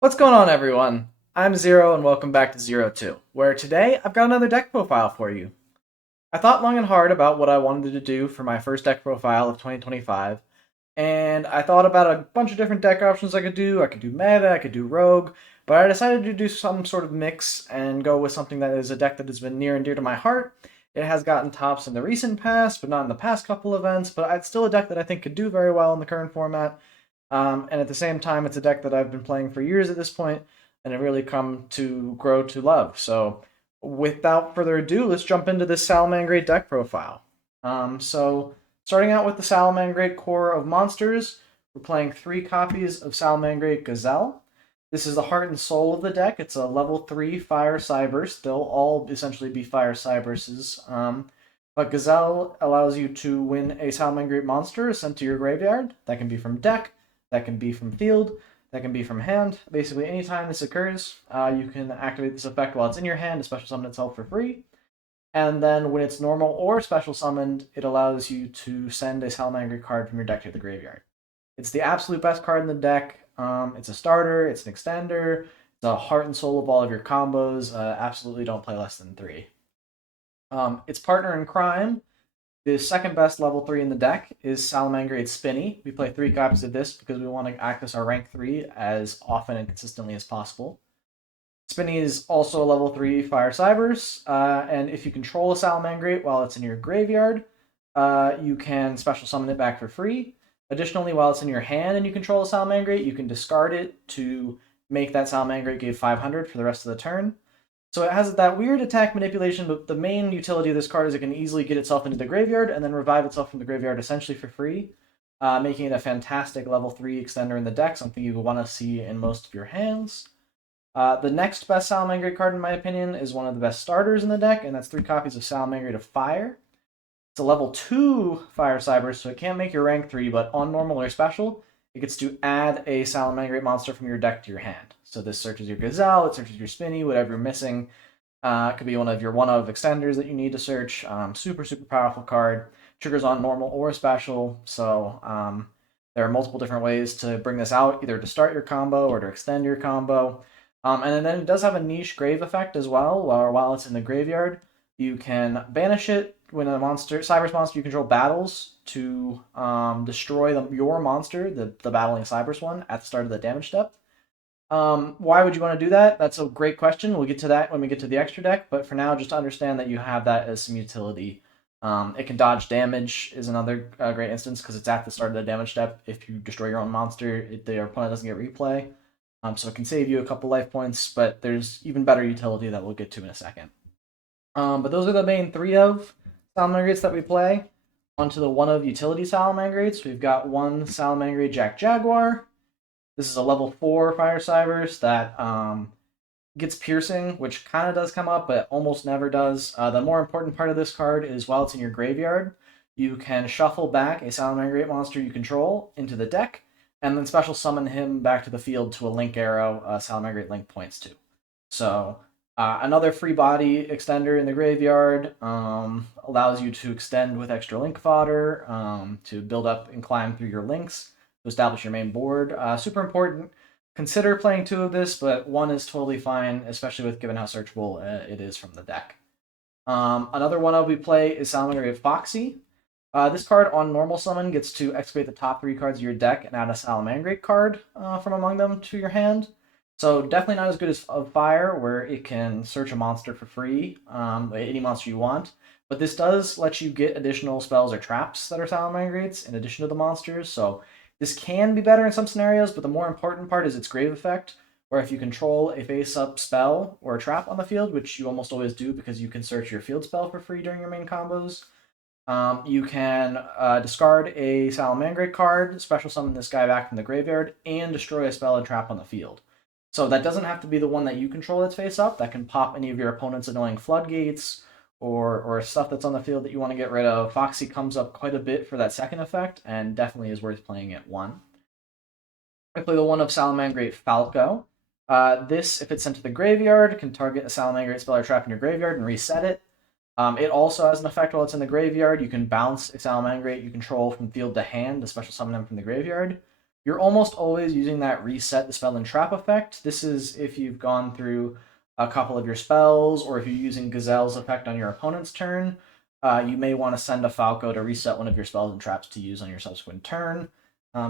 What's going on, everyone? I'm Zero, and welcome back to Zero Two, where today I've got another deck profile for you. I thought long and hard about what I wanted to do for my first deck profile of 2025, and I thought about a bunch of different deck options I could do. I could do meta, I could do rogue, but I decided to do some sort of mix and go with something that is a deck that has been near and dear to my heart. It has gotten tops in the recent past, but not in the past couple events, but it's still a deck that I think could do very well in the current format. And at the same time, it's a deck that I've been playing for years at this point, and I've really come to grow to love. So, without further ado, let's jump into this Salamangreat deck profile. Starting out with the Salamangreat core of monsters, we're playing 3 copies of Salamangreat Gazelle. This is the heart and soul of the deck. It's a level 3 Fire Cyberse. They'll all essentially be Fire Cyberses. But Gazelle allows you to win a Salamangreat monster sent to your graveyard. That can be from deck, that can be from field, that can be from hand. Basically, anytime this occurs, you can activate this effect while it's in your hand to special summon itself for free. And then when it's normal or special summoned, it allows you to send a Salamangreat card from your deck to the graveyard. It's the absolute best card in the deck. It's a starter, it's an extender, it's the heart and soul of all of your combos. Absolutely don't play less than 3. Its partner in crime, the second best level 3 in the deck, is Salamangreat Spinny. We play 3 copies of this because we want to access our rank 3 as often and consistently as possible. Spinny is also a level 3 Fire Cybers, and if you control a Salamangreat while it's in your graveyard, you can special summon it back for free. Additionally, while it's in your hand and you control a Salamangreat, you can discard it to make that Salamangreat give 500 for the rest of the turn. So it has that weird attack manipulation, but the main utility of this card is it can easily get itself into the graveyard and then revive itself from the graveyard essentially for free, making it a fantastic level 3 extender in the deck, something you will want to see in most of your hands. The next best Salamangreat card, in my opinion, is one of the best starters in the deck, and that's 3 copies of Salamangreat of Fire. It's a level 2 Fire Cyber, so it can't make your rank 3, but on normal or special, it gets to add a Salamangreat monster from your deck to your hand. So this searches your Gazelle, it searches your Spinny, whatever you're missing. It could be one of your one-of extenders that you need to search. Super, super powerful card. Triggers on normal or special, so there are multiple different ways to bring this out, either to start your combo or to extend your combo. And then it does have a niche grave effect as well, while it's in the graveyard. You can banish it when a Cyberse monster you control battles to destroy your monster, the battling Cyberse one, at the start of the damage step. Why would you want to do that? That's a great question. We'll get to that when we get to the extra deck, but for now, just understand that you have that as some utility. It can dodge damage is another great instance because it's at the start of the damage step. If you destroy your own monster, their opponent doesn't get replay. So it can save you a couple life points, but there's even better utility that we'll get to in a second. But those are the main 3 of Salamangreats that we play. Onto the one of utility Salamangreats, we've got one Salamangreat Jack Jaguar. This is a level 4 Fire Cybers that gets piercing, which kind of does come up, but almost never does. The more important part of this card is while it's in your graveyard, you can shuffle back a Salamangreat monster you control into the deck, and then special summon him back to the field to a link arrow Salamangreat link points to. So another free body extender in the graveyard allows you to extend with extra link fodder to build up and climb through your links to establish your main board. Super important. Consider playing 2 of this, but 1 is totally fine, especially with given how searchable it is from the deck. Another one I'll be play is Salamangreat Foxy. This card on normal summon gets to excavate the top 3 cards of your deck and add a Salamangreat card from among them to your hand. So definitely not as good as Fire, where it can search a monster for free, any monster you want. But this does let you get additional spells or traps that are Salamangreats in addition to the monsters. So this can be better in some scenarios, but the more important part is its grave effect, where if you control a face-up spell or a trap on the field, which you almost always do because you can search your field spell for free during your main combos, you can discard a Salamangreat card, special summon this guy back from the graveyard, and destroy a spell and trap on the field. So that doesn't have to be the one that you control that's face up. That can pop any of your opponent's annoying floodgates or stuff that's on the field that you want to get rid of. Foxy comes up quite a bit for that second effect, and definitely is worth playing at 1. I play the one of Salamangreat Falco. This, if it's sent to the graveyard, can target a Salamangreat spell or trap in your graveyard and reset it. It also has an effect while it's in the graveyard. You can bounce a Salamangreat you control from field to hand to special summon them from the graveyard. you're almost always using that reset the spell and trap effect. This is if you've gone through a couple of your spells, or if you're using Gazelle's effect on your opponent's turn, you may want to send a Falco to reset one of your spells and traps to use on your subsequent turn.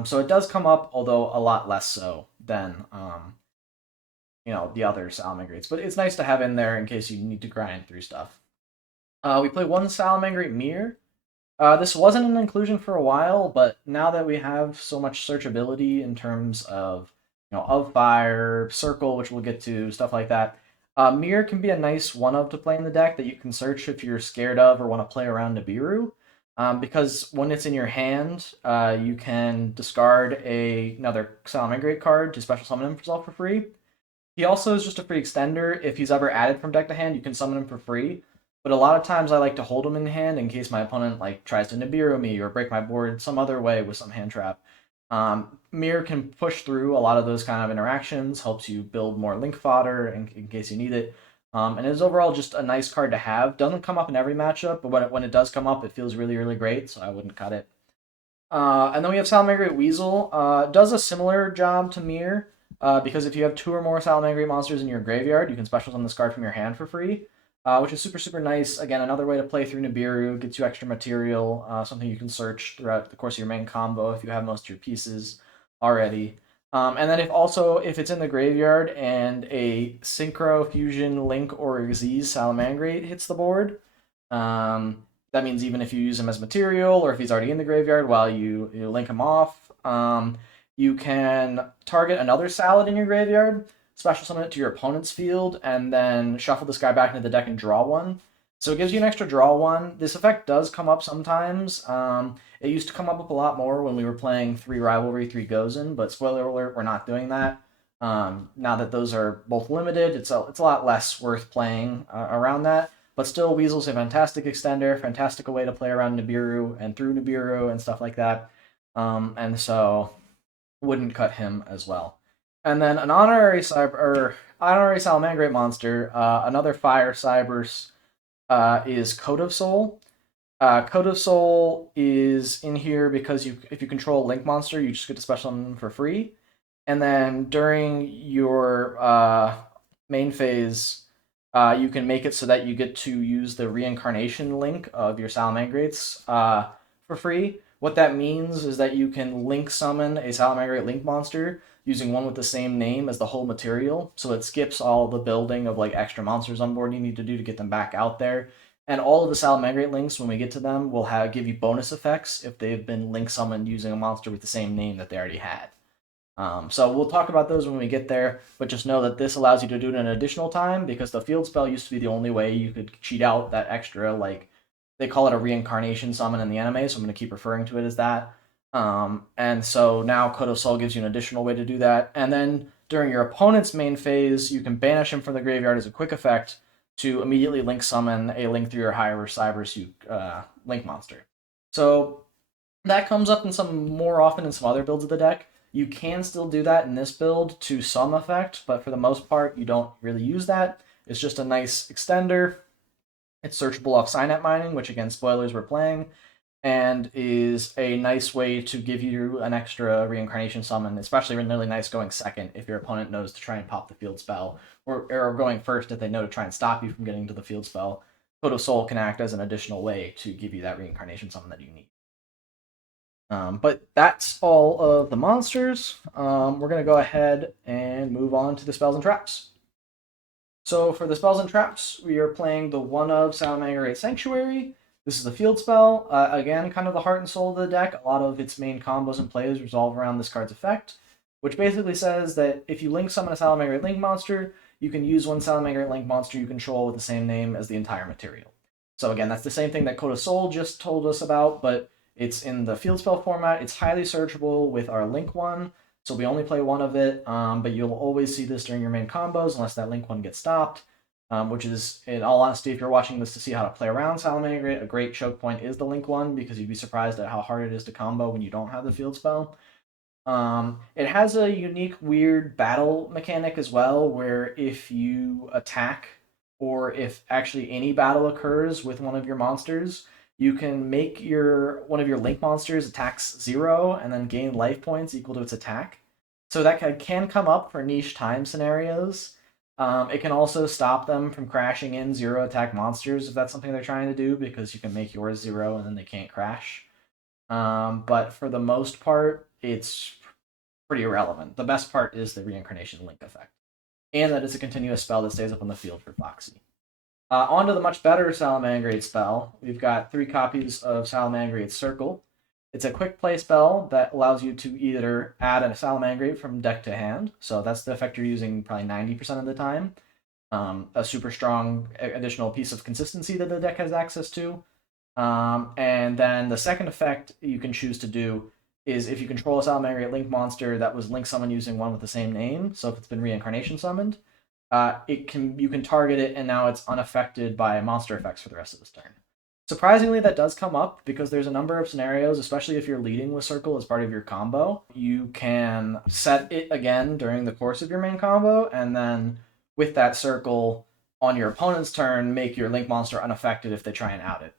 So it does come up, although a lot less so than the other Salamangreats. But it's nice to have in there in case you need to grind through stuff. We play one Salamangreat Mirror. This wasn't an inclusion for a while, but now that we have so much searchability in terms of of fire, circle, which we'll get to, stuff like that, mirror can be a nice one of to play in the deck that you can search if you're scared of or want to play around Nibiru. Because when it's in your hand, you can discard another Salamangreat card to special summon himself for free. He also is just a free extender. If he's ever added from deck to hand, you can summon him for free. But a lot of times I like to hold him in hand in case my opponent tries to Nibiru me or break my board some other way with some hand trap. Mirror can push through a lot of those kind of interactions, helps you build more link fodder in case you need it. And is overall just a nice card to have. Doesn't come up in every matchup, but when it does come up, it feels really, really great, so I wouldn't cut it. And then we have Salamangreat Weasel. Does a similar job to Mirror, because if you have 2 or more Salamangreat monsters in your graveyard, you can special summon this card from your hand for free, which is super, super nice. Again, another way to play through Nibiru, gets you extra material, something you can search throughout the course of your main combo if you have most of your pieces already. And then if it's in the graveyard and a Synchro, Fusion, Link, or Xyz Salamangreat hits the board, that means even if you use him as material or if he's already in the graveyard while you link him off, you can target another salad in your graveyard, special summon it to your opponent's field, and then shuffle this guy back into the deck and draw one. So it gives you an extra draw one. This effect does come up sometimes. It used to come up a lot more when we were playing 3 Rivalry, 3 Gozen, but spoiler alert, we're not doing that. Now that those are both limited, it's a lot less worth playing around that. But still, Weasel's a fantastic extender, fantastic way to play around Nibiru and through Nibiru and stuff like that. And so wouldn't cut him as well. And then an honorary Salamangreat monster, another fire cybers, is Code of Soul. Code of Soul is in here because if you control a Link monster, you just get to special summon them for free. And then during your main phase, you can make it so that you get to use the reincarnation link of your Salamangreats for free. What that means is that you can link summon a Salamangreat link monster using one with the same name as the whole material, so it skips all the building of extra monsters on board you need to do to get them back out there. And all of the Salamangreat links, when we get to them, will give you bonus effects if they've been link summoned using a monster with the same name that they already had. So we'll talk about those when we get there, but just know that this allows you to do it an additional time because the field spell used to be the only way you could cheat out that extra, they call it a reincarnation summon in the anime, so I'm going to keep referring to it as that. And so now Code of Soul gives you an additional way to do that. And then during your opponent's main phase, you can banish him from the graveyard as a quick effect to immediately link summon a Link through your higher Cybersuit Link monster. So that comes up more often in some other builds of the deck. You can still do that in this build to some effect, but for the most part, you don't really use that. It's just a nice extender. It's searchable off Signet Mining, which, again, spoilers, we're playing, and is a nice way to give you an extra reincarnation summon, especially really nice going second if your opponent knows to try and pop the field spell, or going first if they know to try and stop you from getting to the field spell. Code of Soul can act as an additional way to give you that reincarnation summon that you need. But that's all of the monsters. We're going to go ahead and move on to the spells and traps. So for the spells and traps, we are playing the one of Salamangreat Sanctuary. This is a field spell. Again, kind of the heart and soul of the deck. A lot of its main combos and plays revolve around this card's effect, which basically says that if you link summon a Salamangreat Link monster, you can use one Salamangreat Link monster you control with the same name as the entire material. So again, that's the same thing that Code of Soul just told us about, but it's in the field spell format. It's highly searchable with our Link one, so we only play one of it, but you'll always see this during your main combos unless that Link one gets stopped, which is, in all honesty, if you're watching this to see how to play around Salamangreat, a great choke point is the Link one, because you'd be surprised at how hard it is to combo when you don't have the field spell. It has a unique, weird battle mechanic as well, where if you attack, or if actually any battle occurs with one of your monsters, you can make one of your link monsters attacks 0 and then gain life points equal to its attack. So that can come up for niche time scenarios. It can also stop them from crashing in 0 attack monsters if that's something they're trying to do, because you can make yours 0 and then they can't crash. But for the most part, it's pretty irrelevant. The best part is the reincarnation link effect, and that it's a continuous spell that stays up on the field for Foxy. On to the much better Salamangreat spell. We've got 3 copies of Salamangreat Circle. It's a quick play spell that allows you to either add a Salamangreat from deck to hand, so that's the effect you're using probably 90% of the time. A super strong additional piece of consistency that the deck has access to. And then the second effect you can choose to do is if you control a Salamangreat Link monster that was Link summoned using one with the same name, so if it's been reincarnation summoned, you can target it and now it's unaffected by monster effects for the rest of this turn. Surprisingly, that does come up because there's a number of scenarios, especially if you're leading with Circle as part of your combo. You can set it again during the course of your main combo, and then with that Circle on your opponent's turn, make your Link monster unaffected if they try and out it.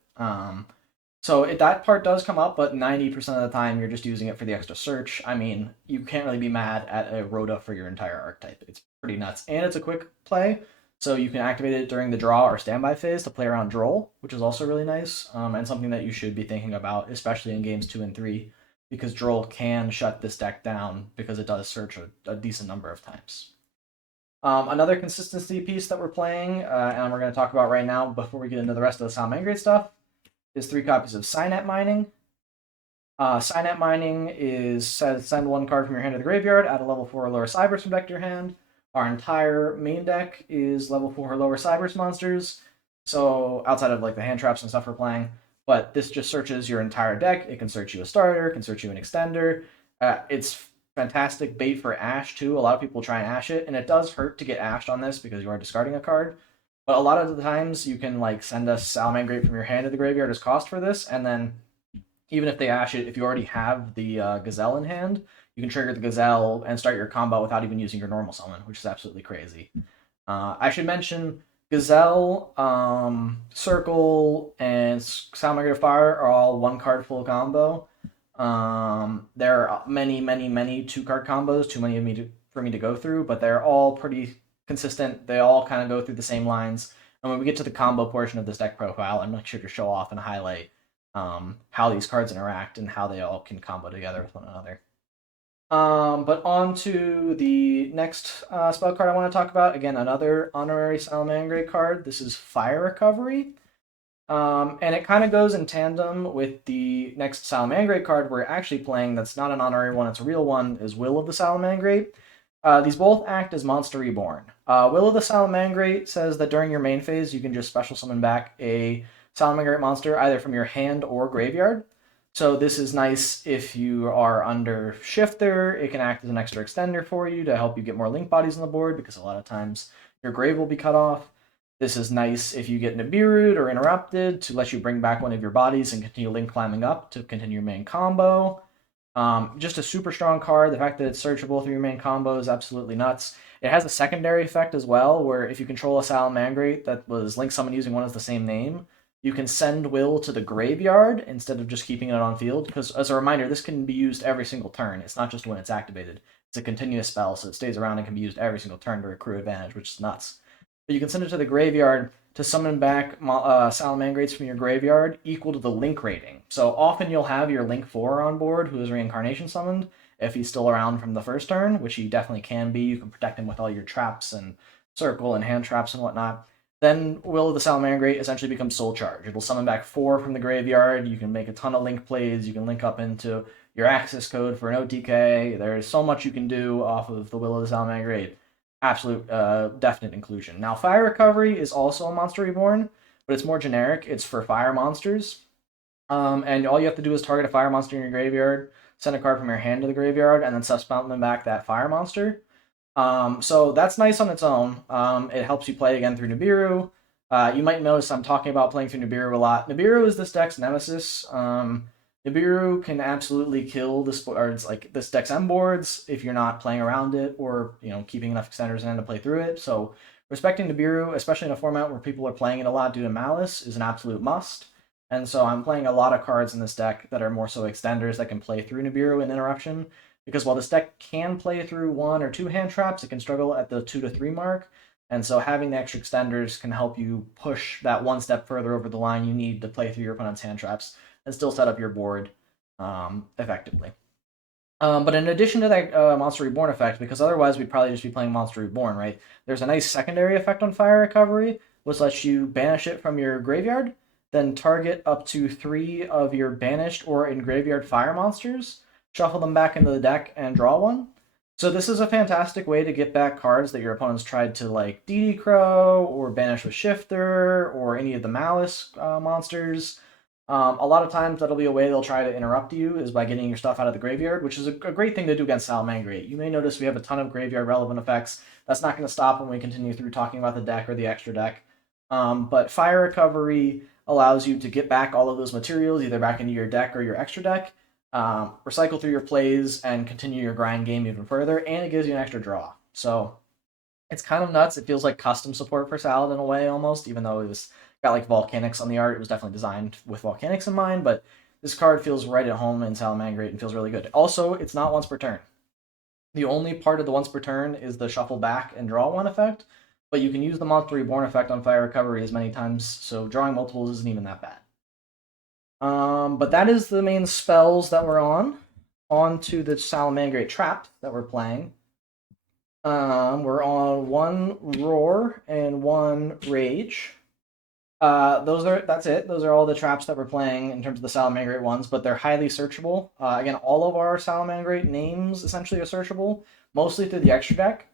So that part does come up, but 90% of the time you're just using it for the extra search. I mean, you can't really be mad at a Rhoda for your entire archetype. It's pretty nuts. And it's a quick play, so you can activate it during the draw or standby phase to play around Droll, which is also really nice, and something that you should be thinking about, especially in games 2 and 3, because Droll can shut this deck down because it does search a decent number of times. Another consistency piece that we're playing, and we're going to talk about right now before we get into the rest of the Salamangreat stuff, is 3 copies of Signet Mining. Signet Mining is send 1 card from your hand to the graveyard, add a level 4 or lower Cybers from deck to your hand. Our entire main deck is level 4 or lower Cybers monsters, so outside of like the hand traps and stuff we're playing. But this just searches your entire deck. It can search you a starter, it can search you an extender. It's fantastic bait for Ash too. A lot of people try and Ash it, and it does hurt to get Ashed on this because you are discarding a card. But a lot of the times you can like send a Salamangreat from your hand to the graveyard as cost for this, and then even if they Ash it, if you already have the Gazelle in hand, you can trigger the Gazelle and start your combo without even using your normal summon, which is absolutely crazy. I should mention Gazelle, Circle, and Salamangreat Fire are all 1 card full combo. There are many, many, many 2-card combos, too many for me to go through, but they're all pretty consistent. They all kind of go through the same lines. And when we get to the combo portion of this deck profile, I'm make sure to show off and highlight how these cards interact and how they all can combo together with one another. But on to the next spell card I want to talk about. Again, another honorary Salamangreat card. This is Fire Recovery. And it kind of goes in tandem with the next Salamangreat card we're actually playing that's not an honorary one, it's a real one, is Will of the Salamangreat. These both act as Monster Reborn. Will of the Salamangreat says that during your main phase, you can just special summon back a Salamangreat monster either from your hand or graveyard. So this is nice if you are under Shifter. It can act as an extra extender for you to help you get more link bodies on the board, because a lot of times your grave will be cut off. This is nice if you get Nibiru'd or Interrupted to let you bring back one of your bodies and continue link climbing up to continue your main combo. Just a super strong card. The fact that it's searchable through your main combo is absolutely nuts. It has a secondary effect as well, where if you control a Salamangreat that was link summoned using one of the same name, you can send Will to the graveyard instead of just keeping it on field. Because as a reminder, this can be used every single turn. It's not just when it's activated. It's a continuous spell, so it stays around and can be used every single turn to accrue advantage, which is nuts. But you can send it to the graveyard to summon back Salamangreats from your graveyard equal to the Link rating. So often you'll have your Link 4 on board who is reincarnation summoned if he's still around from the first turn, which he definitely can be. You can protect him with all your traps and Circle and hand traps and whatnot. Then Will of the Salamangreat essentially becomes Soul Charge. It'll summon back 4 from the graveyard. You can make a ton of Link plays. You can link up into your access code for an OTK. There's so much you can do off of the Will of the Salamangreat. Absolute definite inclusion. Now, Fire Recovery is also a Monster Reborn, but it's more generic. It's for fire monsters. And all you have to do is target a fire monster in your graveyard, send a card from your hand to the graveyard, and then summon back that fire monster. So that's nice on its own. It helps you play again through Nibiru. You might notice I'm talking about playing through Nibiru a lot. Nibiru is this deck's nemesis. Nibiru can absolutely kill this deck's M boards if you're not playing around it or keeping enough extenders in to play through it. So respecting Nibiru, especially in a format where people are playing it a lot due to Malice, is an absolute must. And so I'm playing a lot of cards in this deck that are more so extenders that can play through Nibiru and Interruption. Because while this deck can play through 1 or 2 hand traps, it can struggle at the 2 to 3 mark. And so having the extra extenders can help you push that one step further over the line you need to play through your opponent's hand traps and still set up your board effectively. But in addition to that Monster Reborn effect, because otherwise we'd probably just be playing Monster Reborn, right? There's a nice secondary effect on Fire Recovery, which lets you banish it from your graveyard, then target up to 3 of your banished or in graveyard fire monsters, shuffle them back into the deck, and draw one. So this is a fantastic way to get back cards that your opponents tried to like DD Crow or banish with Shifter or any of the Malice monsters. A lot of times that'll be a way they'll try to interrupt you is by getting your stuff out of the graveyard, which is a great thing to do against Salamangreat. You may notice we have a ton of graveyard relevant effects. That's not going to stop when we continue through talking about the deck or the extra deck. But Fire Recovery allows you to get back all of those materials either back into your deck or your extra deck, recycle through your plays, and continue your grind game even further, and it gives you an extra draw. So it's kind of nuts. It feels like custom support for Salad in a way almost, even though it was got like volcanics on the art. It was definitely designed with volcanics in mind, but this card feels right at home in Salamangreat and feels really good. Also, it's not once per turn. The only part of the once per turn is the shuffle back and draw one effect, but you can use the Monster Reborn effect on Fire Recovery as many times, so drawing multiples isn't even that bad. But that is the main spells that we're on. On to the Salamangreat Trap that we're playing. We're on 1 Roar and 1 Rage. That's it. Those are all the traps that we're playing in terms of the Salamangreat ones, but they're highly searchable. Again, all of our Salamangreat names essentially are searchable, mostly through the extra deck,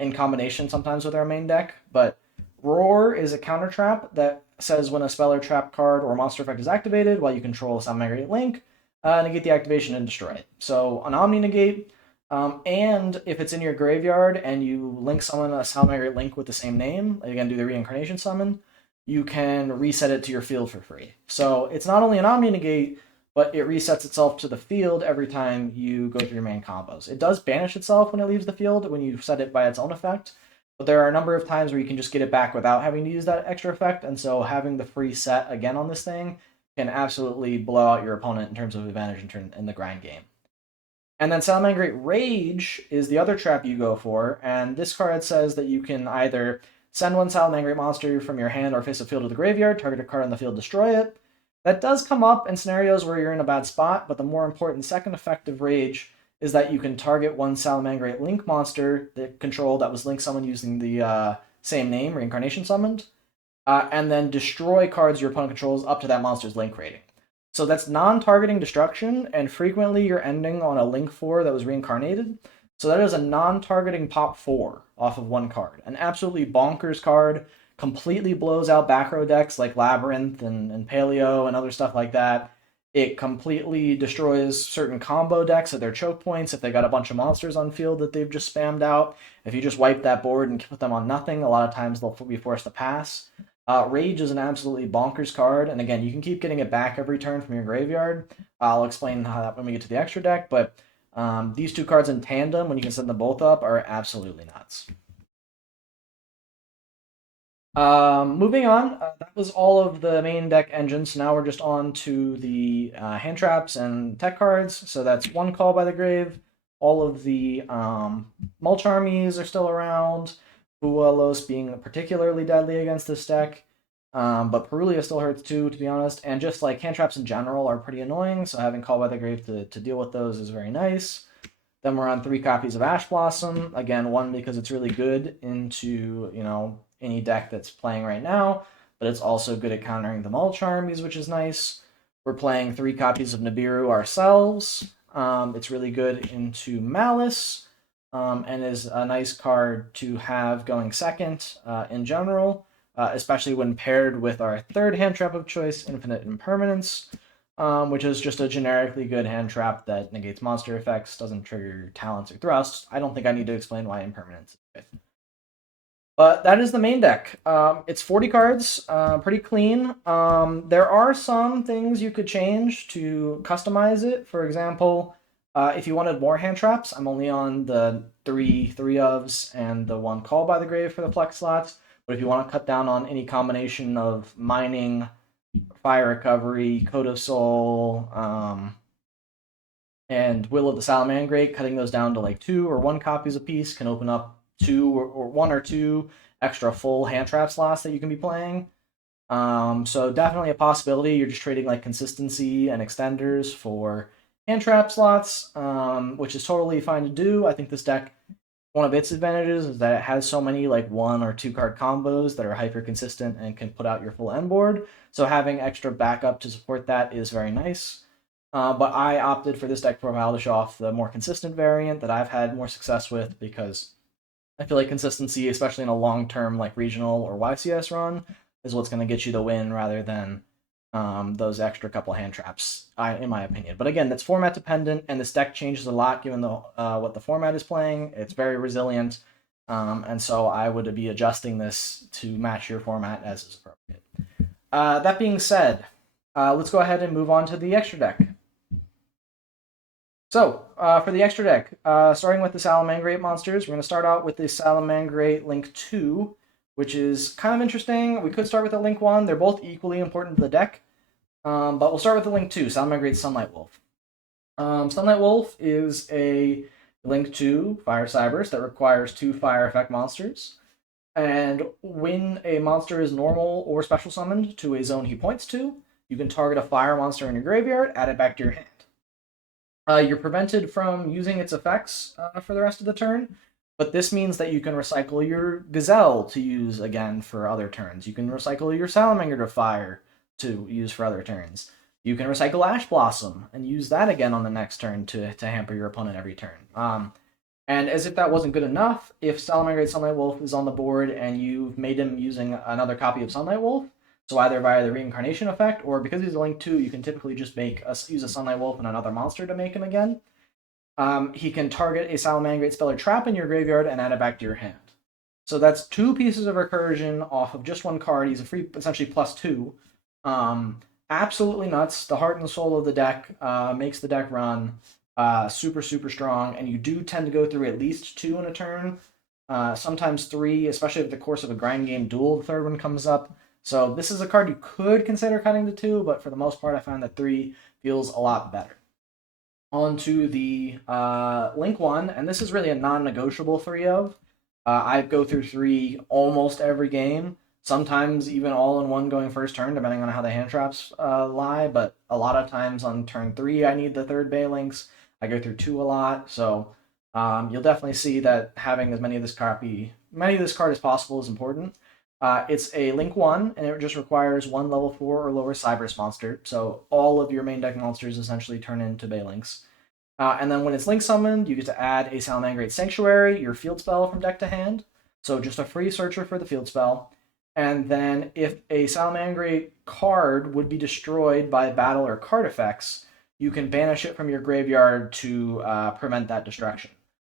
in combination sometimes with our main deck. But Roar is a counter trap that says when a spell or trap card or monster effect is activated while you control a Salamangreat link, negate the activation and destroy it. So an Omni negate. And if it's in your graveyard and you link summon a Salamangreat link with the same name, again, do the reincarnation summon, you can reset it to your field for free. So it's not only an Omni negate, but it resets itself to the field every time you go through your main combos. It does banish itself when it leaves the field when you set it by its own effect, but there are a number of times where you can just get it back without having to use that extra effect, and so having the free set again on this thing can absolutely blow out your opponent in terms of advantage in the grind game. And then Salamangreat Rage is the other trap you go for, and this card says that you can either send 1 Salamangreat monster from your hand or face a field to the graveyard, target a card on the field, destroy it. That does come up in scenarios where you're in a bad spot, but the more important second effect of Rage is that you can target 1 Salamangreat Link monster that control that was Link summoned using the same name, Reincarnation Summoned, and then destroy cards your opponent controls up to that monster's Link rating. So that's non-targeting destruction, and frequently you're ending on a Link 4 that was reincarnated. So that is a non-targeting pop 4 off of 1 card. An absolutely bonkers card, completely blows out back row decks like Labyrinth and Paleo and other stuff like that. It completely destroys certain combo decks at their choke points if they got a bunch of monsters on field that they've just spammed out. If you just wipe that board and put them on nothing, a lot of times they'll be forced to pass. Rage is an absolutely bonkers card, and again, you can keep getting it back every turn from your graveyard. I'll explain how that when we get to the extra deck, but these 2 cards in tandem, when you can set them both up, are absolutely nuts. Moving on, that was all of the main deck engines. So now we're just on to the hand traps and tech cards. So that's 1 Call by the Grave. All of the Mulch Armies are still around. Buelos being particularly deadly against this deck. But Perulia still hurts too, to be honest. And just like hand traps in general are pretty annoying, so having Call by the Grave to deal with those is very nice. Then we're on 3 copies of Ash Blossom. Again, 1 because it's really good into, any deck that's playing right now, but it's also good at countering the Mulch Armies, which is nice. We're playing 3 copies of Nibiru ourselves. It's really good into Malice, and is a nice card to have going second in general, especially when paired with our 3rd hand trap of choice, Infinite Impermanence, which is just a generically good hand trap that negates monster effects, doesn't trigger talents or thrusts. I don't think I need to explain why Impermanence is good. But that is the main deck. It's 40 cards, pretty clean. There are some things you could change to customize it. For example, if you wanted more hand traps, I'm only on the 3 ofs and the 1 Call by the Grave for the flex slots. But if you want to cut down on any combination of mining, Fire Recovery, Code of Soul, and Will of the Salamangreat. Cutting those down to like 2 or 1 copies a piece can open up 2 or 1 or 2 extra full hand trap slots that you can be playing. So definitely a possibility. You're just trading like consistency and extenders for hand trap slots, which is totally fine to do. I think this deck, one of its advantages is that it has so many like 1 or 2 card combos that are hyper consistent and can put out your full end board. So having extra backup to support that is very nice. But I opted for this deck profile to show off the more consistent variant that I've had more success with because I feel like consistency, especially in a long-term like regional or YCS run, is what's going to get you the win rather than those extra couple hand traps, in my opinion. But again, that's format dependent, and this deck changes a lot given the what the format is playing. It's very resilient, and so I would be adjusting this to match your format as is appropriate. That being said, let's go ahead and move on to the extra deck. So, for the extra deck, starting with the Salamangreat monsters, we're going to start out with the Salamangreat Link 2, which is kind of interesting. We could start with the Link 1. They're both equally important to the deck. But we'll start with the Link 2, Salamangreat Sunlight Wolf. Sunlight Wolf is a Link 2 Fire Cybers that requires 2 fire effect monsters. And when a monster is normal or special summoned to a zone he points to, you can target a fire monster in your graveyard, add it back to your hand. You're prevented from using its effects for the rest of the turn, but this means that you can recycle your Gazelle to use again for other turns. You can recycle your Salamander to fire to use for other turns. You can recycle Ash Blossom and use that again on the next turn to hamper your opponent every turn. And as if that wasn't good enough, if Salamangreat Sunlight Wolf is on the board and you've made him using another copy of Sunlight Wolf, so either via the reincarnation effect, or because he's a Link 2, you can typically just use a Sunlight Wolf and another monster to make him again. He can target a Salamangreat spell or trap in your graveyard and add it back to your hand. So that's 2 pieces of recursion off of just 1 card. He's a free, essentially +2. Absolutely nuts. The heart and the soul of the deck makes the deck run super, super strong, and you do tend to go through at least 2 in a turn, sometimes 3, especially if the course of a grind game duel, the third one comes up. So this is a card you could consider cutting to 2, but for the most part, I find that 3 feels a lot better. On to the Link 1, and this is really a non-negotiable 3 of. I go through 3 almost every game, sometimes even all in one going first turn, depending on how the hand traps lie, but a lot of times on turn 3, I need the third Balinks. I go through 2 a lot, so you'll definitely see that having as many of this card as possible is important. It's a Link 1, and it just requires 1 level 4 or lower Cybers monster, so all of your main deck monsters essentially turn into Balinks. And then when it's Link summoned, you get to add a Salamangreat Sanctuary, your field spell from deck to hand, so just a free searcher for the field spell. And then if a Salamangreat card would be destroyed by battle or card effects, you can banish it from your graveyard to prevent that destruction.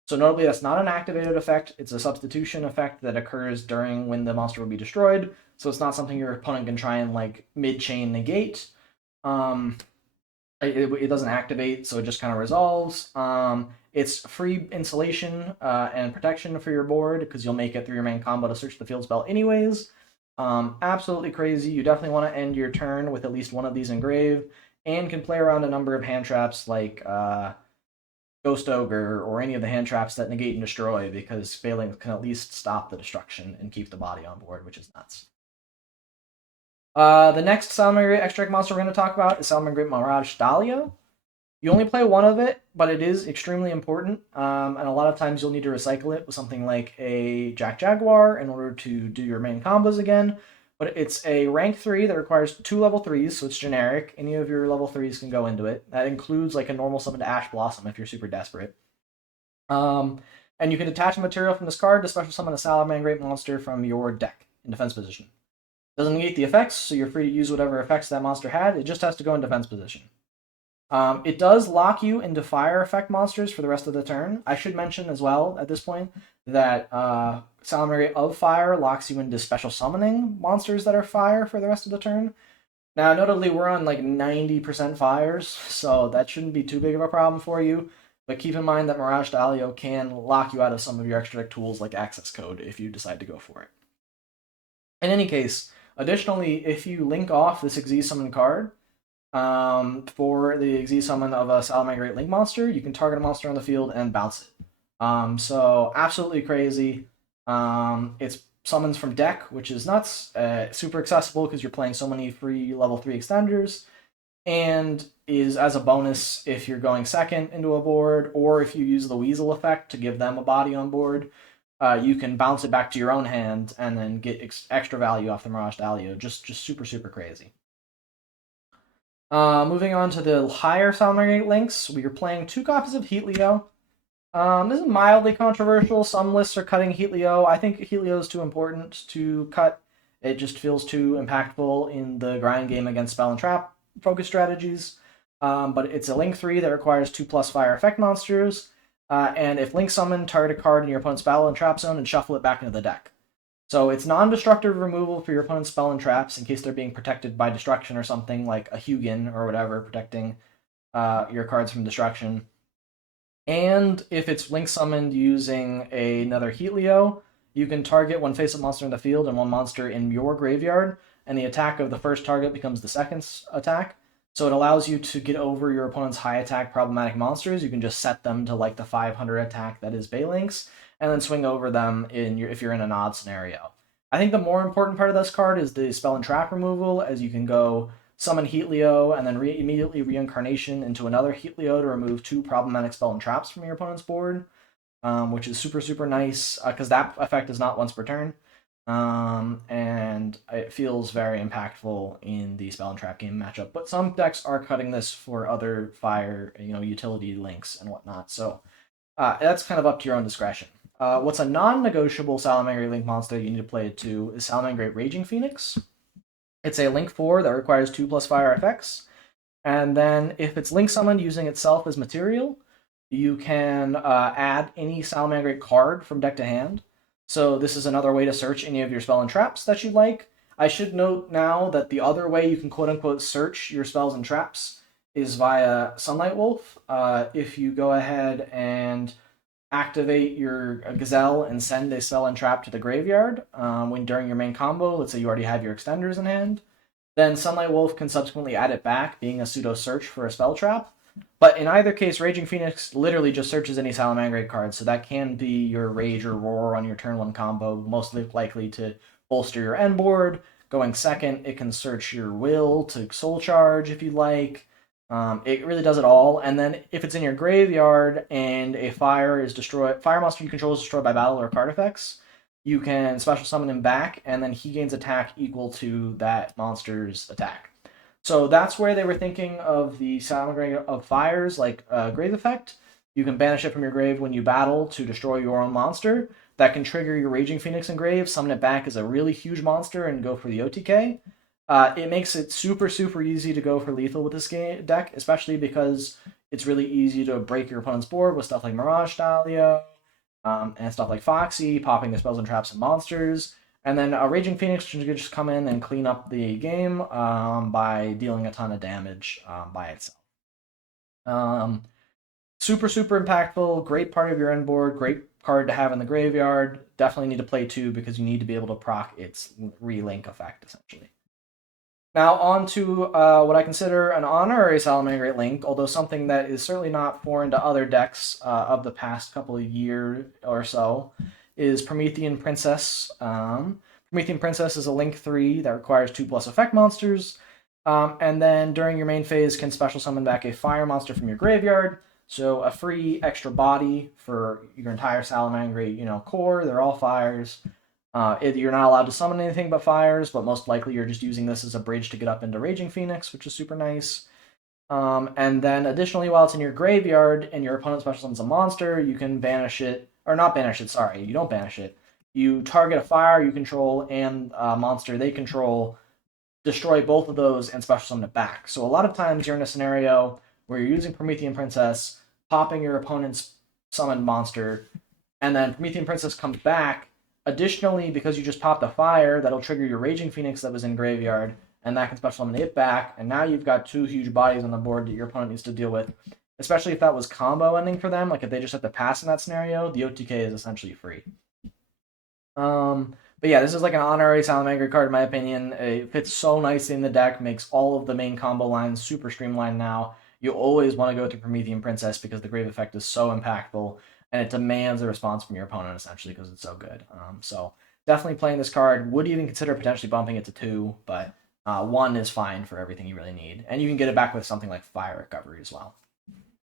So notably, that's not an activated effect. It's a substitution effect that occurs during when the monster will be destroyed. So it's not something your opponent can try and like mid-chain negate. It doesn't activate, so it just kind of resolves. It's free insulation and protection for your board because you'll make it through your main combo to search the field spell anyways. Absolutely crazy. You definitely want to end your turn with at least 1 of these engraved, and can play around a number of hand traps like Ghost Ogre or any of the hand traps that negate and destroy, because failing can at least stop the destruction and keep the body on board, which is nuts. The next Salamangreat extract monster we're going to talk about is Salamangreat Mirage Dahlia. You only play 1 of it, but it is extremely important, and a lot of times you'll need to recycle it with something like a Jack Jaguar in order to do your main combos again. But it's a rank 3 that requires 2 level 3s, so it's generic. Any of your level 3s can go into it. That includes like a normal summon to Ash Blossom if you're super desperate. And you can attach a material from this card to special summon a Salamangreat monster from your deck in defense position. Doesn't negate the effects, so you're free to use whatever effects that monster had. It just has to go in defense position. It does lock you into fire effect monsters for the rest of the turn. I should mention as well at this point that Salamangreat of Fire locks you into special summoning monsters that are fire for the rest of the turn. Now, notably, we're on like 90% fires, so that shouldn't be too big of a problem for you. But keep in mind that Mirage Dahlia can lock you out of some of your extra deck tools like Access Code if you decide to go for it. In any case, Additionally, if you link off this Exceed Summon card for the Exceed Summon of a Salamangreat Link monster, you can target a monster on the field and bounce it. So absolutely crazy. It's summons from deck, which is nuts. Super accessible because you're playing so many free level 3 extenders, and is as a bonus if you're going second into a board, or if you use the Weasel effect to give them a body on board. You can bounce it back to your own hand and then get extra value off the Mirage Dalio. Just super, super crazy. Moving on to the higher Salamangreat links, we are playing 2 copies of Heatleo. This is mildly controversial. Some lists are cutting Heatleo. I think Heatleo is too important to cut. It just feels too impactful in the grind game against spell and trap focus strategies. But it's a Link 3 that requires 2+ fire effect monsters. And if Link summon, target a card in your opponent's battle and trap zone and shuffle it back into the deck. So it's non-destructive removal for your opponent's spell and traps in case they're being protected by destruction or something, like a Hugin or whatever, protecting your cards from destruction. And if it's Link summoned using another Heatleo, you can target one face-up monster in the field and one monster in your graveyard, and the attack of the first target becomes the second attack. So it allows you to get over your opponent's high attack problematic monsters. You can just set them to like the 500 attack that is Baylinks, and then swing over them if you're in an odd scenario. I think the more important part of this card is the spell and trap removal, as you can go summon Heatleo and then immediately reincarnation into another Heatleo to remove 2 problematic spell and traps from your opponent's board, which is super, super nice because that effect is not once per turn. And it feels very impactful in the spell and trap game matchup. But some decks are cutting this for other fire, utility links and whatnot. So that's kind of up to your own discretion. What's a non-negotiable Salamangreat Link monster you need to play it to is Salamangreat Raging Phoenix. It's a Link 4 that requires 2+ fire effects. And then if it's Link summoned using itself as material, you can add any Salamangreat card from deck to hand. So this is another way to search any of your spell and traps that you like. I should note now that the other way you can quote-unquote search your spells and traps is via Sunlight Wolf. If you go ahead and activate your Gazelle and send a spell and trap to the graveyard during your main combo, let's say you already have your extenders in hand, then Sunlight Wolf can subsequently add it back, being a pseudo search for a spell trap. But in either case, Raging Phoenix literally just searches any Salamangreat card, so that can be your Rage or Roar on your turn 1 combo, most likely to bolster your end board. Going second, it can search your Will to Soul Charge if you like. It really does it all. And then if it's in your graveyard and a fire monster you control is destroyed by battle or card effects, you can special summon him back, and then he gains attack equal to that monster's attack. So that's where they were thinking of the Salamangreat of Fires, like Grave Effect. You can banish it from your grave when you battle to destroy your own monster. That can trigger your Raging Phoenix in grave, summon it back as a really huge monster, and go for the OTK. It makes it super, super easy to go for lethal with this deck, especially because it's really easy to break your opponent's board with stuff like Mirage Dalio, and stuff like Foxy, popping the spells and traps and monsters. And then a Raging Phoenix can just come in and clean up the game by dealing a ton of damage by itself. Super, super impactful, great part of your end board, great card to have in the graveyard. Definitely need to play 2 because you need to be able to proc its relink effect, essentially. Now on to what I consider an honorary Salamangreat Link, although something that is certainly not foreign to other decks of the past couple of years or so, is Promethean Princess. Promethean Princess is a Link 3 that requires 2+ effect monsters, and then during your main phase can special summon back a fire monster from your graveyard, so a free extra body for your entire Salamangreat, core. They're all fires. You're not allowed to summon anything but fires, but most likely you're just using this as a bridge to get up into Raging Phoenix, which is super nice. And then additionally, while it's in your graveyard and your opponent special summons a monster, you can banish it, or not banish it, sorry, you don't banish it. You target a fire you control and a monster they control, destroy both of those, and special summon it back. So a lot of times you're in a scenario where you're using Promethean Princess, popping your opponent's summoned monster, and then Promethean Princess comes back. Additionally, because you just popped a fire, that'll trigger your Raging Phoenix that was in graveyard, and that can special summon it back, and now you've got 2 huge bodies on the board that your opponent needs to deal with, especially if that was combo ending for them, like if they just had to pass in that scenario, the OTK is essentially free. But yeah, this is like an honorary Salamangreat card in my opinion. It fits so nicely in the deck, makes all of the main combo lines super streamlined now. You always want to go through Promethean Princess because the Grave effect is so impactful, and it demands a response from your opponent essentially because it's so good. So definitely playing this card. Would even consider potentially bumping it to 2, but 1 is fine for everything you really need. And you can get it back with something like Fire Recovery as well.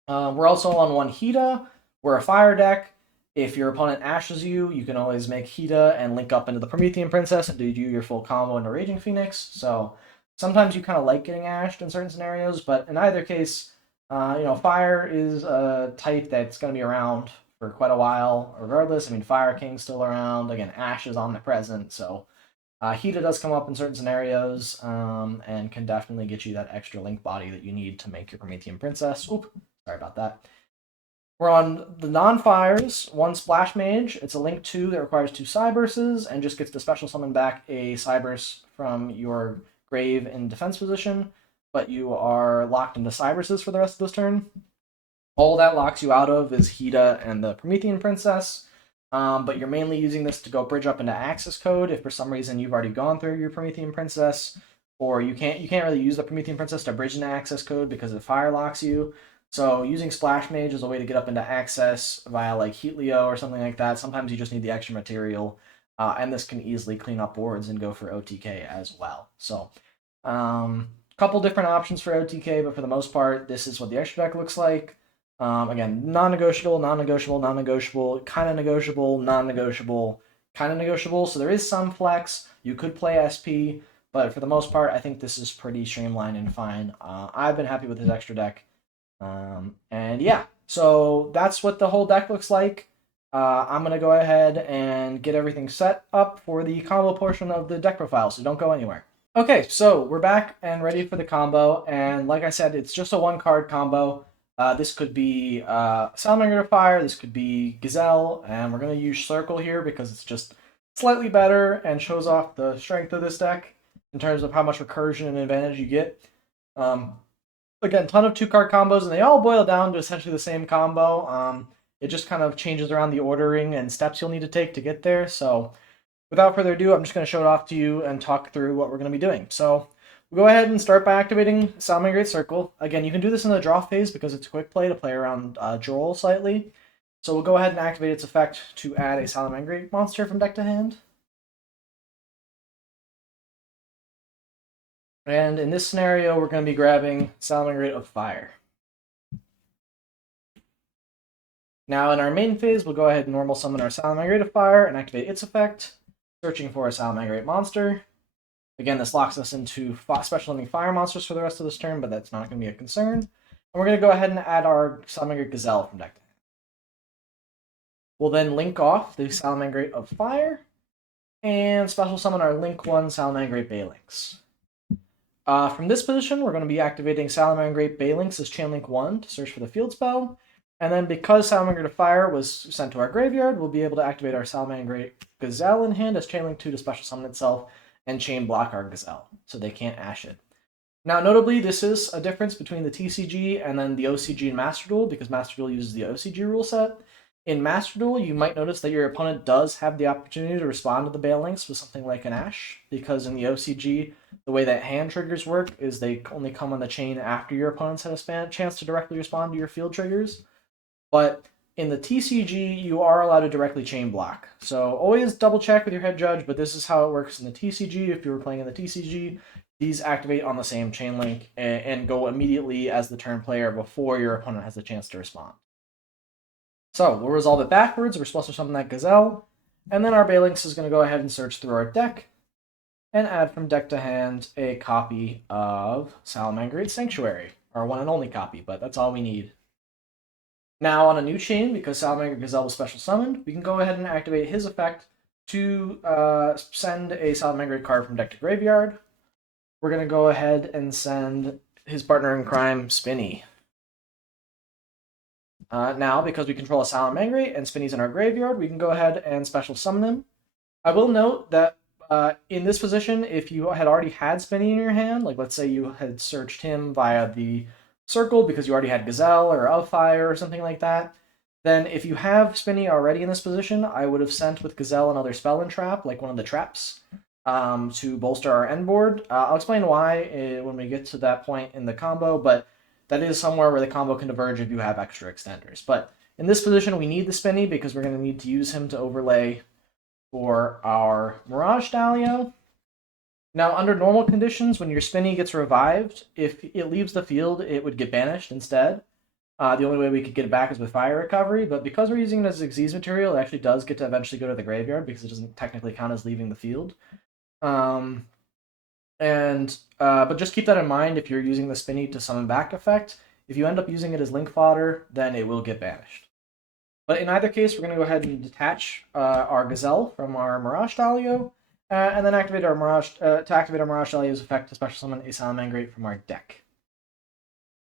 We're also on 1 Hita. We're a fire deck. If your opponent ashes you, you can always make Hita and link up into the Promethean Princess and do your full combo into Raging Phoenix. So sometimes you kind of like getting ashed in certain scenarios, but in either case, fire is a type that's going to be around for quite a while regardless. I mean, Fire King's still around. Again, Ash is omnipresent, so Hita does come up in certain scenarios and can definitely get you that extra link body that you need to make your Promethean Princess. Oop, sorry about that. We're on the non-fires, 1 Splash Mage. It's a Link 2 that requires 2 Cybursts and just gets to special summon back a Cyburst from your grave in defense position, but you are locked into Cybursts for the rest of this turn. All that locks you out of is Hita and the Promethean Princess, but you're mainly using this to go bridge up into Access Code if for some reason you've already gone through your Promethean Princess, or you can't really use the Promethean Princess to bridge into Access Code because the fire locks you. So using Splash Mage is a way to get up into Access via like Heatleo or something like that. Sometimes you just need the extra material, and this can easily clean up boards and go for OTK as well. So couple different options for OTK, but for the most part, this is what the extra deck looks like. Again, non-negotiable, non-negotiable, non-negotiable, kind of negotiable, non-negotiable, kind of negotiable. So there is some flex. You could play SP, but for the most part, I think this is pretty streamlined and fine. I've been happy with this extra deck. And yeah, so that's what the whole deck looks like. I'm going to go ahead and get everything set up for the combo portion of the deck profile, so don't go anywhere. Okay, so we're back and ready for the combo, and like I said, it's just a 1-card combo. This could be Salamangreat of Fire, this could be Gazelle, and we're going to use Circle here because it's just slightly better and shows off the strength of this deck in terms of how much recursion and advantage you get. Again, ton of 2-card combos, and they all boil down to essentially the same combo. It just kind of changes around the ordering and steps you'll need to take to get there. So without further ado, I'm just going to show it off to you and talk through what we're going to be doing. So we'll go ahead and start by activating Salamangreat Circle. Again, you can do this in the draw phase because it's a quick play to play around Droll slightly. So we'll go ahead and activate its effect to add a Salamangreat monster from deck to hand. And in this scenario, we're going to be grabbing Salamangreat of Fire. Now in our main phase, we'll go ahead and normal summon our Salamangreat of Fire and activate its effect, searching for a Salamangreat monster. Again, this locks us into special ending fire monsters for the rest of this turn, but that's not going to be a concern. And we're going to go ahead and add our Salamangreat Gazelle from deck to hand. We'll then link off the Salamangreat of Fire and special summon our Link 1 Salamangreat Baylynx. From this position, we're going to be activating Salamangreat Baylynx as Chain Link 1 to search for the field spell. And then because Salamangreat of Fire was sent to our graveyard, we'll be able to activate our Salamangreat Gazelle in hand as Chain Link 2 to special summon itself and chain block our Gazelle, so they can't ash it. Now, notably, this is a difference between the TCG and then the OCG and Master Duel, because Master Duel uses the OCG rule set. In Master Duel, you might notice that your opponent does have the opportunity to respond to the Baylynx with something like an Ash, because in the OCG, the way that hand triggers work is they only come on the chain after your opponent's had a chance to directly respond to your field triggers. But in the TCG, you are allowed to directly chain block. So always double check with your head judge, but this is how it works in the TCG. If you were playing in the TCG, these activate on the same chain link and go immediately as the turn player before your opponent has a chance to respond. So we'll resolve it backwards. We're supposed to summon that Gazelle, and then our Baylynx is going to go ahead and search through our deck and add from deck to hand a copy of Salamangreat Sanctuary, our one and only copy, but that's all we need. Now on a new chain, because Salamangreat Gazelle was special summoned, we can go ahead and activate his effect to send a Salamangreat card from deck to graveyard. We're going to go ahead and send his partner in crime, Spinny. Now, because we control a Salamangreat and Spinny's in our graveyard, we can go ahead and special summon him. I will note that in this position, if you had already had Spinny in your hand, like let's say you had searched him via the Circle because you already had Gazelle or Of Fire or something like that, Then if you have Spinny already in this position, I would have sent with Gazelle another spell and trap, like one of the traps, to bolster our end board. I'll explain why when we get to that point in the combo, but that is somewhere where the combo can diverge if you have extra extenders. But in this position, we need the Spinny because we're going to need to use him to overlay for our Mirage Stallion. Now, under normal conditions, when your Spinny gets revived, if it leaves the field, it would get banished instead. The only way we could get it back is with fire recovery, but because we're using it as Xyz material, it actually does get to eventually go to the graveyard because it doesn't technically count as leaving the field. But just keep that in mind if you're using the Spinny to summon back effect. If you end up using it as link fodder, then it will get banished. But in either case, we're going to go ahead and detach our Gazelle from our Mirage Stallion, and then activate our Mirage to activate our Mirage Stallion's effect to special summon a Salamangreat from our deck.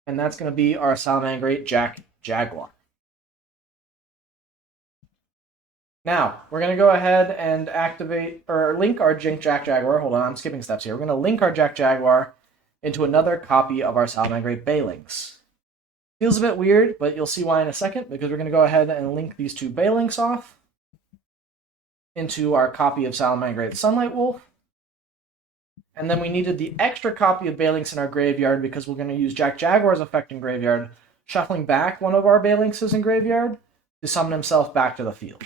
And that's going to be our Salamangreat Jack Jaguar. Now, we're going to go ahead and activate, or link our Jack Jaguar. Hold on, I'm skipping steps here. We're going to link our Jack Jaguar into another copy of our Salamangreat Baylinks. Feels a bit weird, but you'll see why in a second, because we're going to go ahead and link these two Baylinks off into our copy of Salamangreat Sunlight Wolf. And then we needed the extra copy of Baylinks in our graveyard because we're going to use Jack Jaguar's effect in graveyard, shuffling back one of our Baylinkses in graveyard to summon himself back to the field.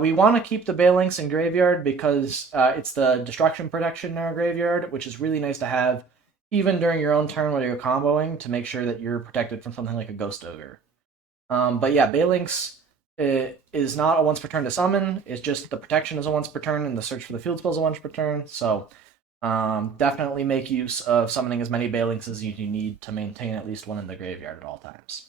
We want to keep the Baylinks in graveyard because it's the destruction protection in our graveyard, which is really nice to have even during your own turn while you're comboing to make sure that you're protected from something like a Ghost Ogre. But yeah, Baylinks is not a once per turn to summon. It's just the protection is a once per turn and the search for the field spell is a once per turn. So definitely make use of summoning as many Baylinks as you need to maintain at least one in the graveyard at all times.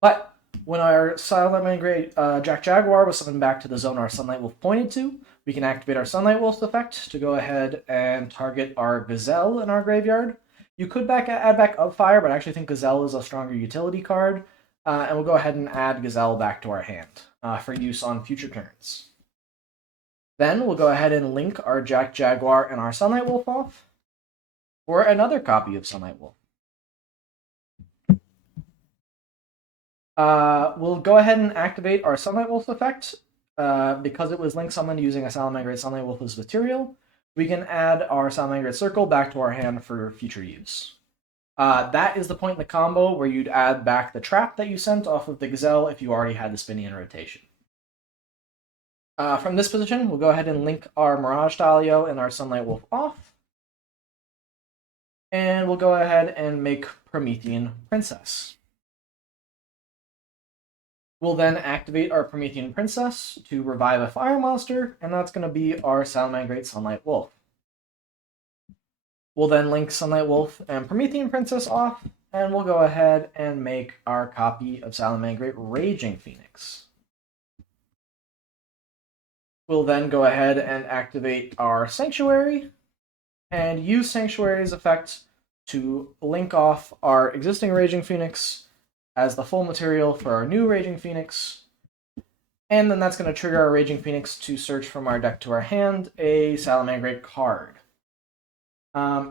But when our Salamangreat Jack Jaguar was summoned back to the zone our Sunlight Wolf pointed to, we can activate our Sunlight Wolf's effect to go ahead and target our Gazelle in our graveyard. You could add back Upfire, but I actually think Gazelle is a stronger utility card. And we'll go ahead and add Gazelle back to our hand for use on future turns. Then we'll go ahead and link our Jack Jaguar and our Sunlight Wolf off for another copy of Sunlight Wolf. We'll go ahead and activate our Sunlight Wolf effect. Because it was link summoned using a Salamangreat Sunlight Wolf as material, we can add our Salamangreat Circle back to our hand for future use. That is the point in the combo where you'd add back the trap that you sent off of the Gazelle if you already had the Spinny in rotation. From this position, we'll go ahead and link our Mirage Stallion and our Sunlight Wolf off. And we'll go ahead and make Promethean Princess. We'll then activate our Promethean Princess to revive a fire monster, and that's going to be our Salamangreat Sunlight Wolf. We'll then link Sunlight Wolf and Promethean Princess off, and we'll go ahead and make our copy of Salamangreat Raging Phoenix. We'll then go ahead and activate our Sanctuary, and use Sanctuary's effect to link off our existing Raging Phoenix as the full material for our new Raging Phoenix. And then that's going to trigger our Raging Phoenix to search from our deck to our hand a Salamangreat card.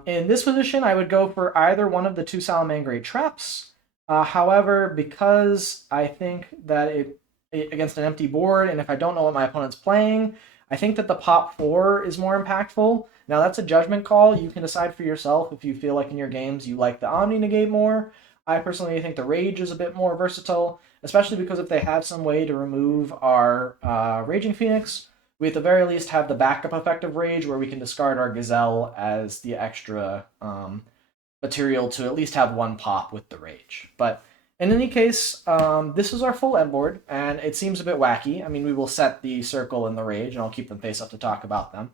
In this position, I would go for either one of the two Salamangreat traps. However, because I think that it against an empty board, and if I don't know what my opponent's playing, I think that the pop 4 is more impactful. Now, that's a judgment call. You can decide for yourself if you feel like in your games you like the Omni Negate more. I personally think the Rage is a bit more versatile, especially because if they have some way to remove our Raging Phoenix, we at the very least have the backup effect of Rage where we can discard our Gazelle as the extra material to at least have one pop with the Rage. But in any case, this is our full end board, and it seems a bit wacky. I mean, we will set the Circle and the Rage, and I'll keep them face up to talk about them.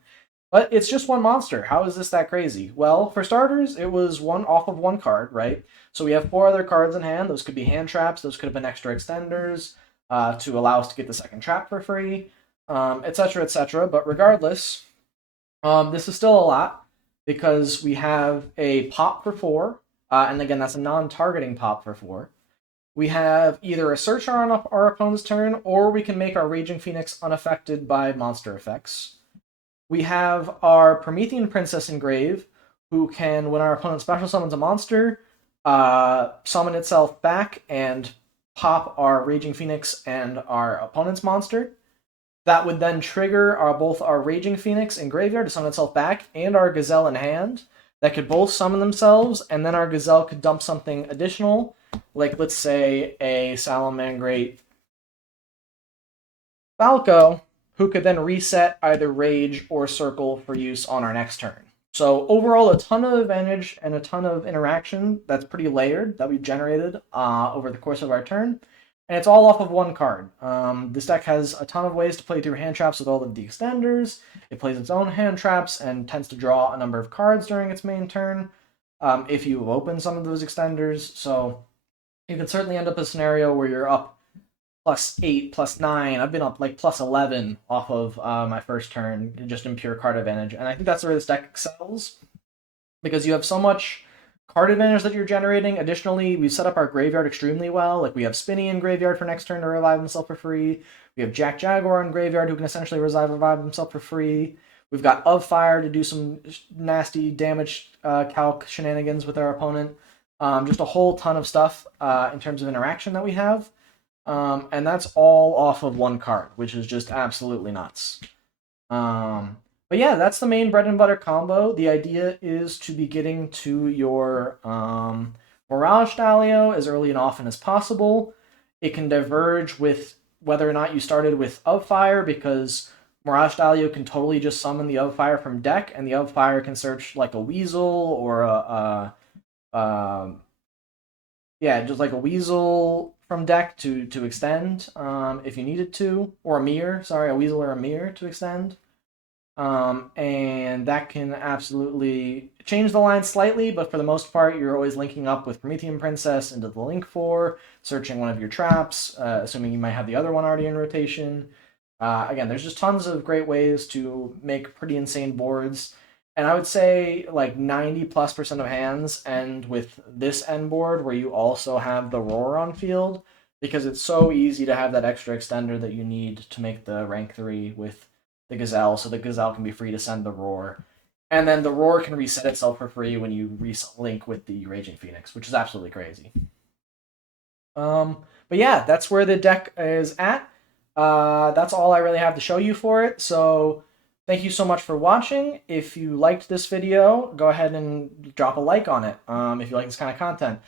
But it's just one monster. How is this that crazy? Well, for starters, it was one off of one card, right? So we have 4 other cards in hand. Those could be hand traps. Those could have been extra extenders to allow us to get the second trap for free, etc., etc. But regardless, this is still a lot because we have a pop for 4, and again, that's a non-targeting pop for 4. We have either a search on our opponent's turn, or we can make our Raging Phoenix unaffected by monster effects. We have our Promethean Princess engrave, who can, when our opponent special summons a monster, summon itself back and pop our Raging Phoenix and our opponent's monster. That would then trigger both our Raging Phoenix in graveyard to summon itself back and our Gazelle in hand. That could both summon themselves, and then our Gazelle could dump something additional, like let's say a Salamangreat Falco, who could then reset either Rage or Circle for use on our next turn. So overall, a ton of advantage and a ton of interaction that's pretty layered that we've generated over the course of our turn. And it's all off of one card. This deck has a ton of ways to play through hand traps with all of the extenders. It plays its own hand traps and tends to draw a number of cards during its main turn if you open some of those extenders. So you can certainly end up a scenario where you're up +8, +9. I've been up like +11 off of my first turn, just in pure card advantage. And I think that's where this deck excels, because you have so much card advantage that you're generating. Additionally, we've set up our graveyard extremely well. Like, we have Spinny in graveyard for next turn to revive himself for free. We have Jack Jaguar in graveyard who can essentially revive himself for free. We've got Of Fire to do some nasty damage calc shenanigans with our opponent. Just a whole ton of stuff in terms of interaction that we have. And that's all off of one card, which is just absolutely nuts. But yeah, that's the main bread and butter combo. The idea is to be getting to your Mirage Stalio as early and often as possible. It can diverge with whether or not you started with Of Fire, because Mirage Stalio can totally just summon the Of Fire from deck, and the Of Fire can search like a Weasel or just like a Weasel from deck to extend if you needed to, or a Mirror, a Weasel or a Mirror to extend. And that can absolutely change the line slightly, but for the most part, you're always linking up with Promethean Princess into the Link 4, searching one of your traps, assuming you might have the other one already in rotation. Again, there's just tons of great ways to make pretty insane boards. And I would say like 90+% of hands end with this end board where you also have the Roar on field, because it's so easy to have that extra extender that you need to make the rank 3 with the Gazelle, so the Gazelle can be free to send the Roar. And then the Roar can reset itself for free when you link with the Raging Phoenix, which is absolutely crazy. But yeah, that's where the deck is at. That's all I really have to show you for it, so thank you so much for watching. If you liked this video, go ahead and drop a like on it if you like this kind of content.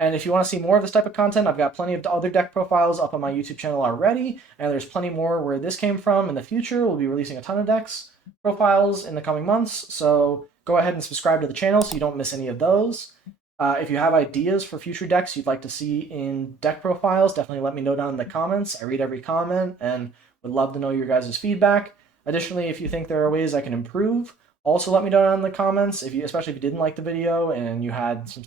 And if you want to see more of this type of content, I've got plenty of other deck profiles up on my YouTube channel already, and there's plenty more where this came from in the future. We'll be releasing a ton of decks profiles in the coming months, so go ahead and subscribe to the channel so you don't miss any of those. If you have ideas for future decks you'd like to see in deck profiles, definitely let me know down in the comments. I read every comment and would love to know your guys' feedback. Additionally, if you think there are ways I can improve, also let me know down in the comments, especially if you didn't like the video and you had some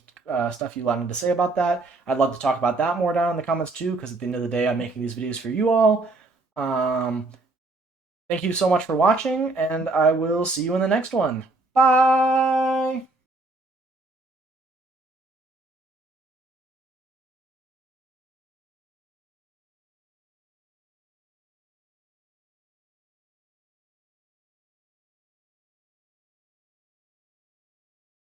stuff you wanted to say about that. I'd love to talk about that more down in the comments too, because at the end of the day, I'm making these videos for you all. Thank you so much for watching, and I will see you in the next one. Bye!